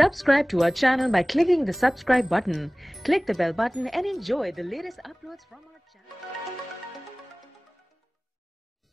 Subscribe to our channel by clicking the subscribe button. Click the bell button and enjoy the latest uploads from our channel.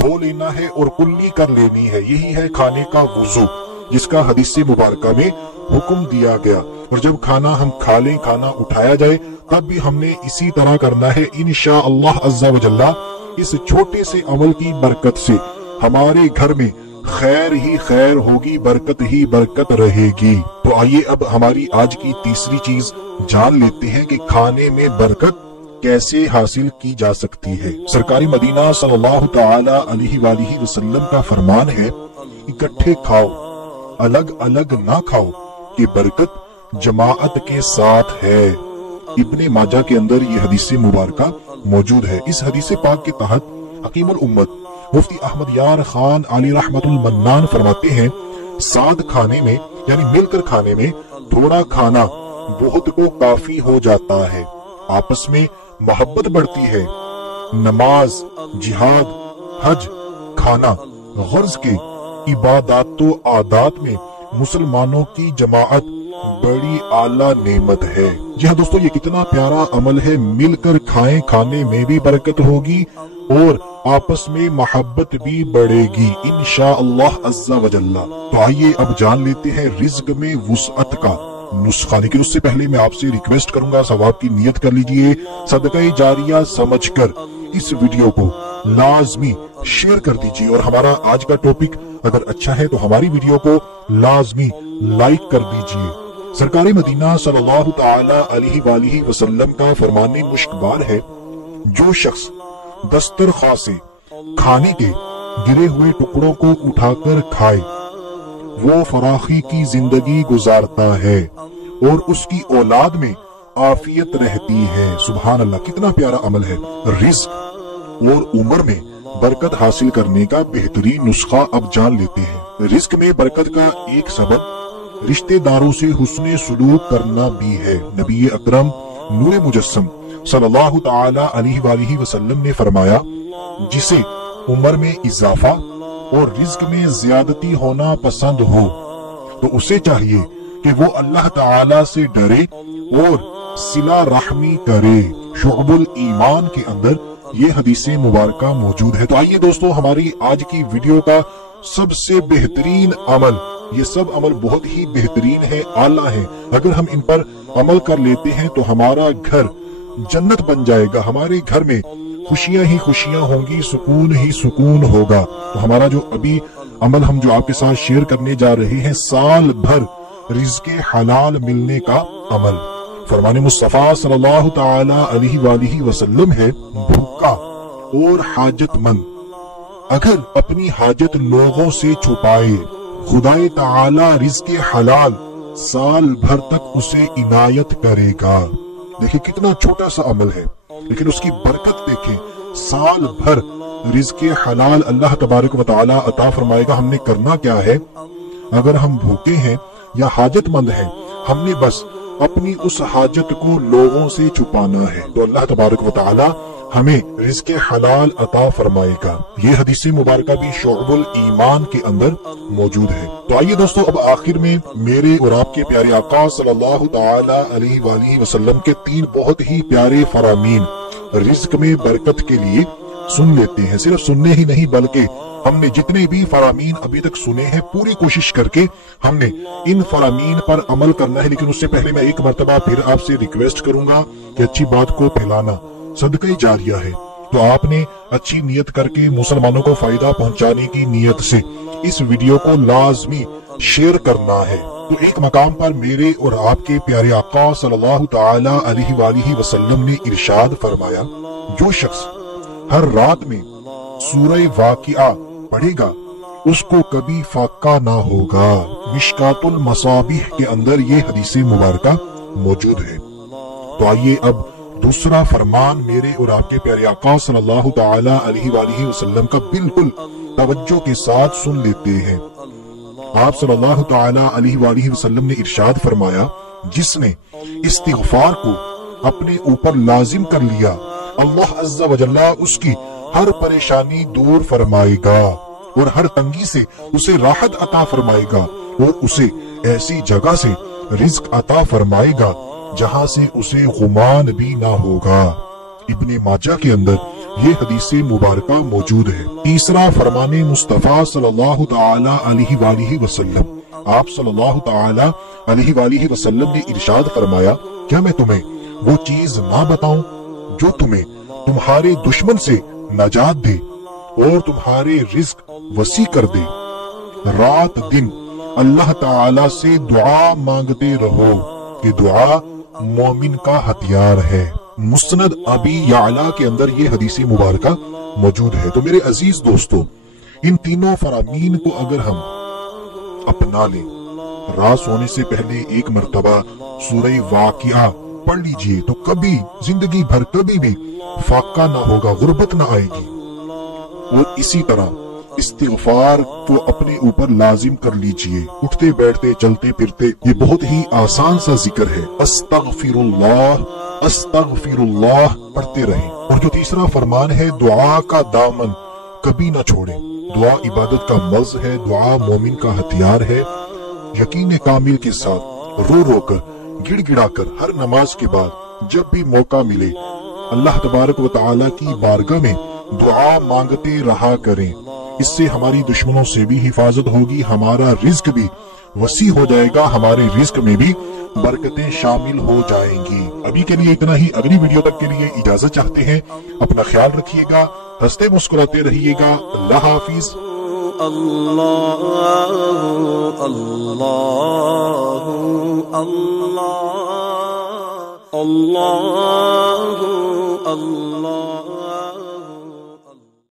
دھو لینا ہے اور کلی کر لینی ہے، یہی ہے کھانے کا وضو جس کا حدیث مبارکہ میں حکم دیا گیا۔ اور جب کھانا ہم کھا لیں، کھانا اٹھایا جائے، تب بھی ہم نے اسی طرح کرنا ہے۔ انشاءاللہ عز و جل اس چھوٹے سے عمل کی برکت سے ہمارے گھر میں خیر ہی خیر ہوگی، برکت ہی برکت رہے گی۔ تو آئیے اب ہماری آج کی تیسری چیز جان لیتے ہیں کہ کھانے میں برکت کیسے حاصل کی جا سکتی ہے۔ سرکار مدینہ صلی اللہ تعالی علیہ وآلہ وسلم کا فرمان ہے، اکٹھے کھاؤ، الگ الگ نہ کھاؤ کہ برکت جماعت کے ساتھ ہے۔ ابن ماجہ کے اندر یہ حدیث مبارکہ موجود ہے۔ اس حدیث پاک کے تحت حکیم الامت مفتی احمد یار خان علی رحمت المنان فرماتے ہیں، ساتھ کھانے میں یعنی مل کر کھانے میں تھوڑا کھانا بہت کو کافی ہو جاتا ہے، آپس میں محبت بڑھتی ہے۔ نماز، جہاد، حج، کھانا، غرض کے عبادات و عادات میں مسلمانوں کی جماعت بڑی اعلیٰ نعمت ہے۔ جی ہاں دوستو، یہ کتنا پیارا عمل ہے، مل کر کھائیں، کھانے میں بھی برکت ہوگی اور آپس میں محبت بھی بڑھے گی انشاءاللہ عز و جل۔ تو آئیے اب جان لیتے ہیں رزق میں وسعت کا نسخہ، لیکن اس سے پہلے میں آپ سے ریکویسٹ کروں گا، ثواب کی نیت کر لیجئے، صدقہ جاریہ سمجھ کر اس ویڈیو کو لازمی شیئر کر دیجئے، اور ہمارا آج کا ٹاپک اگر اچھا ہے تو ہماری ویڈیو کو لازمی لائک کر دیجئے۔ سرکار مدینہ صلی اللہ تعالی علیہ وآلہ وسلم کا فرمان مشکبار ہے، جو شخص دسترخواں سے کھانے کے گرے ہوئے ٹکڑوں کو اٹھا کر کھائے وہ فراخی کی زندگی گزارتا ہے اور اس کی اولاد میں عافیت رہتی ہے۔ سبحان اللہ، کتنا پیارا عمل ہے۔ رزق اور عمر میں برکت حاصل کرنے کا بہترین نسخہ اب جان لیتے ہیں۔ رزق میں برکت کا ایک سبب رشتہ داروں سے حسن سلوک کرنا بھی ہے۔ نبی اکرم نور مجسم صلی اللہ تعالی علیہ وآلہ وسلم نے فرمایا، جسے عمر میں اضافہ اور رزق میں زیادتی ہونا پسند ہو تو اسے چاہیے کہ وہ اللہ تعالی سے ڈرے اور صلہ رحمی کرے۔ شعب الایمان کے اندر یہ حدیث مبارکہ موجود ہے۔ تو آئیے دوستو، ہماری آج کی ویڈیو کا سب سے بہترین عمل، یہ سب عمل بہت ہی بہترین ہے، اعلیٰ ہے، اگر ہم ان پر عمل کر لیتے ہیں تو ہمارا گھر جنت بن جائے گا، ہمارے گھر میں خوشیاں ہی خوشیاں ہوں گی، سکون ہی سکون ہوگا۔ تو ہمارا جو ابھی عمل ہم جو آپ کے ساتھ شیئر کرنے جا رہے ہیں، سال بھر رزق حلال ملنے کا عمل، فرمان مصطفیٰ صلی اللہ تعالی علیہ وآلہ وسلم ہے، بھوکا اور حاجت مند اگر اپنی حاجت لوگوں سے چھپائے، خدائے تعالی رزق حلال سال بھر تک اسے عنایت کرے گا۔ دیکھیں کتنا چھوٹا سا عمل ہے، لیکن اس کی برکت دیکھیں، سال بھر رزق حلال اللہ تبارک و تعالی عطا فرمائے گا۔ ہم نے کرنا کیا ہے؟ اگر ہم بھوکے ہیں یا حاجت مند ہیں، ہم نے بس اپنی اس حاجت کو لوگوں سے چھپانا ہے، تو اللہ تبارک و تعالی ہمیں رزق حلال عطا فرمائے گا۔ یہ حدیث مبارکہ بھی شعب الایمان کے اندر موجود ہے۔ تو آئیے دوستو، اب آخر میں میرے اور آپ کے پیارے آقا صلی اللہ تعالی علیہ وآلہ وسلم کے 3 بہت ہی پیارے فرامین رزق میں برکت کے لیے سن لیتے ہیں۔ صرف سننے ہی نہیں بلکہ ہم نے جتنے بھی فرامین ابھی تک سنے ہیں، پوری کوشش کر کے ہم نے ان فرامین پر عمل کرنا ہے۔ لیکن اس سے پہلے میں ایک مرتبہ پھر آپ سے ریکویسٹ کروں گا کہ اچھی بات کو پھیلانا صدقہ جاریہ ہے، تو آپ نے اچھی نیت کر کے مسلمانوں کو فائدہ پہنچانے کی نیت سے اس ویڈیو کو لازمی شیئر کرنا ہے۔ تو ایک مقام پر میرے اور آپ کے پیارے آقا صلی اللہ تعالی علیہ وآلہ وسلم نے ارشاد فرمایا، جو شخص ہر رات میں سورہ واقعہ پڑھے گا اس کو کبھی فاقہ نہ ہوگا۔ مشکات المصابیح کے اندر یہ حدیث مبارکہ موجود ہے۔ تو آئیے اب دوسرا فرمان میرے اور آپ کے پیارے آقا صلی اللہ تعالی علیہ وآلہ وسلم کا بالکل توجہ کے ساتھ سن لیتے ہیں۔ آپ صلی اللہ تعالی علیہ وآلہ وسلم نے ارشاد فرمایا، جس نے استغفار کو اپنے اوپر لازم کر لیا، اللہ عز و جل اس کی ہر پریشانی دور فرمائے گا اور ہر تنگی سے اسے راحت عطا فرمائے گا اور اسے ایسی جگہ سے رزق عطا فرمائے گا جہاں سے اسے غمان بھی نہ ہوگا۔ ابن ماجہ کے اندر یہ حدیث مبارکہ موجود ہے۔ تیسرا فرمان مصطفیٰ صلی اللہ تعالی علیہ وآلہ وسلم، آپ صلی اللہ تعالی علیہ وآلہ وسلم نے ارشاد فرمایا، کیا میں تمہیں وہ چیز نہ بتاؤں جو تمہیں تمہارے دشمن سے نجات دے اور تمہارے رزق وسیع کر دے۔ رات دن اللہ تعالی سے دعا مانگتے رہو کہ دعا مومن کا ہتھیار ہے۔ مسند ابی یعلا کے اندر یہ حدیث مبارکہ موجود ہے۔ تو میرے عزیز دوستو، ان تینوں فرامین کو اگر ہم اپنا لیں، رات سونے سے پہلے ایک مرتبہ سورہ واقعہ پڑھ لیجئے تو کبھی زندگی بھر کبھی بھی فاقہ نہ ہوگا، غربت نہ آئے گی۔ اور اسی طرح استغفار کو اپنے اوپر لازم کر لیجئے، اٹھتے بیٹھتے چلتے پھرتے، یہ بہت ہی آسان سا ذکر ہے، استغفر اللہ پڑھتے رہیں۔ اور جو تیسرا فرمان ہے، دعا کا دامن کبھی نہ چھوڑیں۔ دعا عبادت کا مرز ہے، دعا مومن کا ہتھیار ہے۔ یقین کامل کے ساتھ رو رو کر، گڑ گڑا کر ہر نماز کے بعد جب بھی موقع ملے اللہ تبارک و تعالی کی بارگاہ میں دعا مانگتے رہا کریں۔ اس سے ہماری دشمنوں سے بھی حفاظت ہوگی، ہمارا رزق بھی وسیع ہو جائے گا، ہمارے رزق میں بھی برکتیں شامل ہو جائیں گی۔ ابھی کے لیے اتنا ہی، اگلی ویڈیو تک کے لیے اجازت چاہتے ہیں۔ اپنا خیال رکھیے گا، ہنستے مسکراتے رہیے گا۔ اللہ حافظ۔ اللہ اللہ اللہ اللہ اللہ